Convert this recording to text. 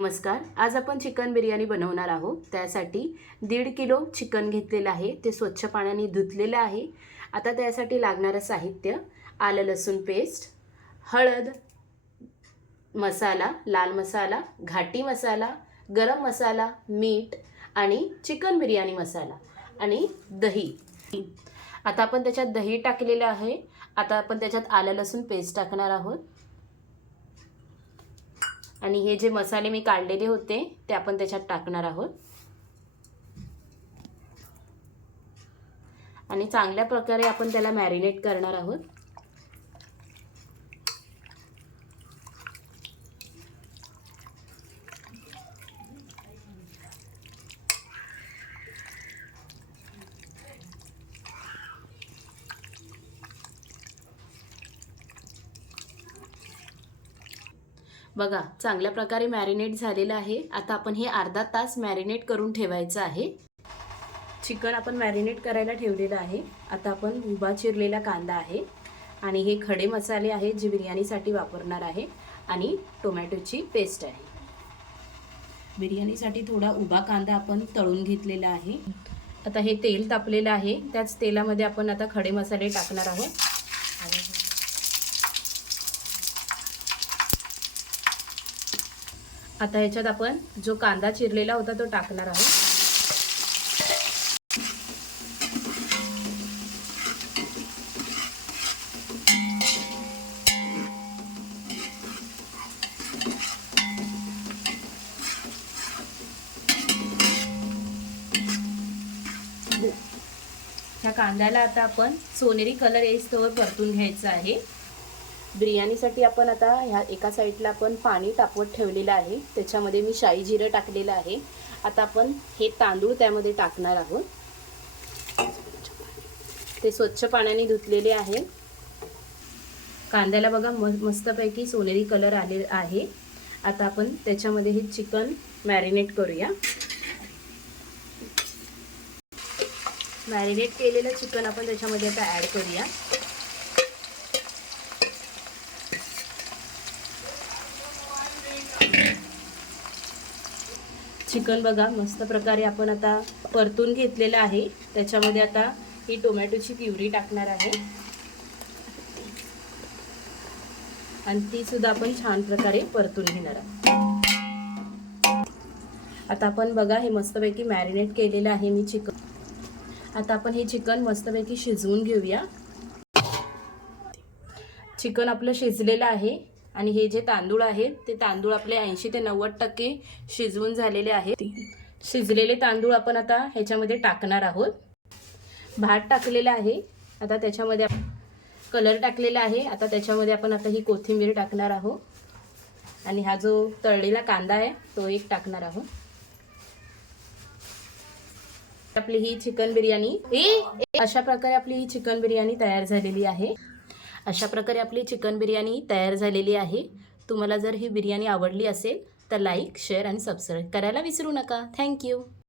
नमस्कार. आज आपण चिकन बिर्याणी बनवणार आहोत. त्यासाठी 1.5 किलो चिकन घेतलेलं आहे. ते स्वच्छ पाण्याने धुतलेलं आहे. आता त्यासाठी लागणारं साहित्य: आलं लसूण पेस्ट, हळद, मसाला, लाल मसाला, घाटी मसाला, गरम मसाला, मीठ आणि चिकन बिर्याणी मसाला आणि दही. आता आपण त्याच्यात दही टाकलेलं आहे. आता आपण त्याच्यात आलं लसूण पेस्ट टाकणार आहोत आणि हे जे मसाले मी काढलेले होते ते आपण त्याच्यात टाकणार आहोत आणि चांगल्या प्रकारे आपण त्याला मॅरिनेट करणार आहोत. बघा, चांगल्या प्रकारे मॅरिनेट झालेलं आहे. आता आपण हे अर्धा तास मॅरिनेट करून ठेवायचं आहे. चिकन आपण मॅरिनेट करायला ठेवलेलं आहे. आता आपण उभा चिरलेला कांदा आहे आणि हे खडे मसाले आहेत जे बिर्याणीसाठी वापरणार आहे आणि टोमॅटोची पेस्ट आहे. बिर्याणीसाठी थोडा उभा कांदा आपण तळून घेतलेला आहे. आता हे तेल तापलेलं आहे. त्याच तेलामध्ये आपण आता खडे मसाले टाकणार आहोत. आता ह्याच्यात आपण जो कांदा चिरलेला होता तो टाकणार आहोत. ह्या कांद्याला आता आपण सोनेरी कलर येईस्तोवर परतून घ्यायचं आहे. बिर्याणीसाठी आपण आता ह्या एका साईडला आपण पाणी तापवत ठेवलेलं आहे. त्याच्यामध्ये मी शाई जिरं टाकलेलं आहे. आता आपण हे तांदूळ त्यामध्ये टाकणार आहोत. ते स्वच्छ पाण्याने धुतलेले आहे. कांद्याला बघा मस्तपैकी सोनेरी कलर आले आहे. आता आपण त्याच्यामध्ये हे चिकन मॅरिनेट करूया. मॅरिनेट केलेलं चिकन आपण त्याच्यामध्ये आता ॲड करूया. चिकन बघा मस्त प्रकारे आपण आता परतून घेतलेलं आहे. त्याच्यामध्ये आता ही टोमॅटोची प्युरी टाकणार आहे आणि ती सुद्धा आपण छान प्रकारे परतून घेणार आहोत. आता आपण बघा हे मस्तपैकी मॅरिनेट केलेलं आहे मी चिकन. आता आपण हे चिकन मस्तपैकी शिजवून घेऊया. चिकन आपलं शिजलेलं आहे आणि हे जे तांदूळ आहेत ते तांदूळ आपले 80 ते 90% शिजवून झालेले आहेत. शिजलेले तांदूळ आपण आता ह्याच्यामध्ये टाकणार आहोत. भात टाकलेला आहे. आता त्याच्यामध्ये कलर टाकलेला आहे. आता त्याच्यामध्ये आपण आता ही कोथिंबीर टाकणार आहोत आणि हा जो तळलेला कांदा आहे तो एक टाकणार आहोत. आपली ही चिकन बिर्याणी अशा प्रकारे आपली ही चिकन बिर्याणी तयार झालेली आहे. अशा प्रकारे आपली चिकन बिर्याणी तयार झालेली आहे. तुम्हाला जर ही बिर्याणी आवडली असेल तर लाईक, शेअर आणि सबस्क्राईब करायला विसरू नका. थँक्यू.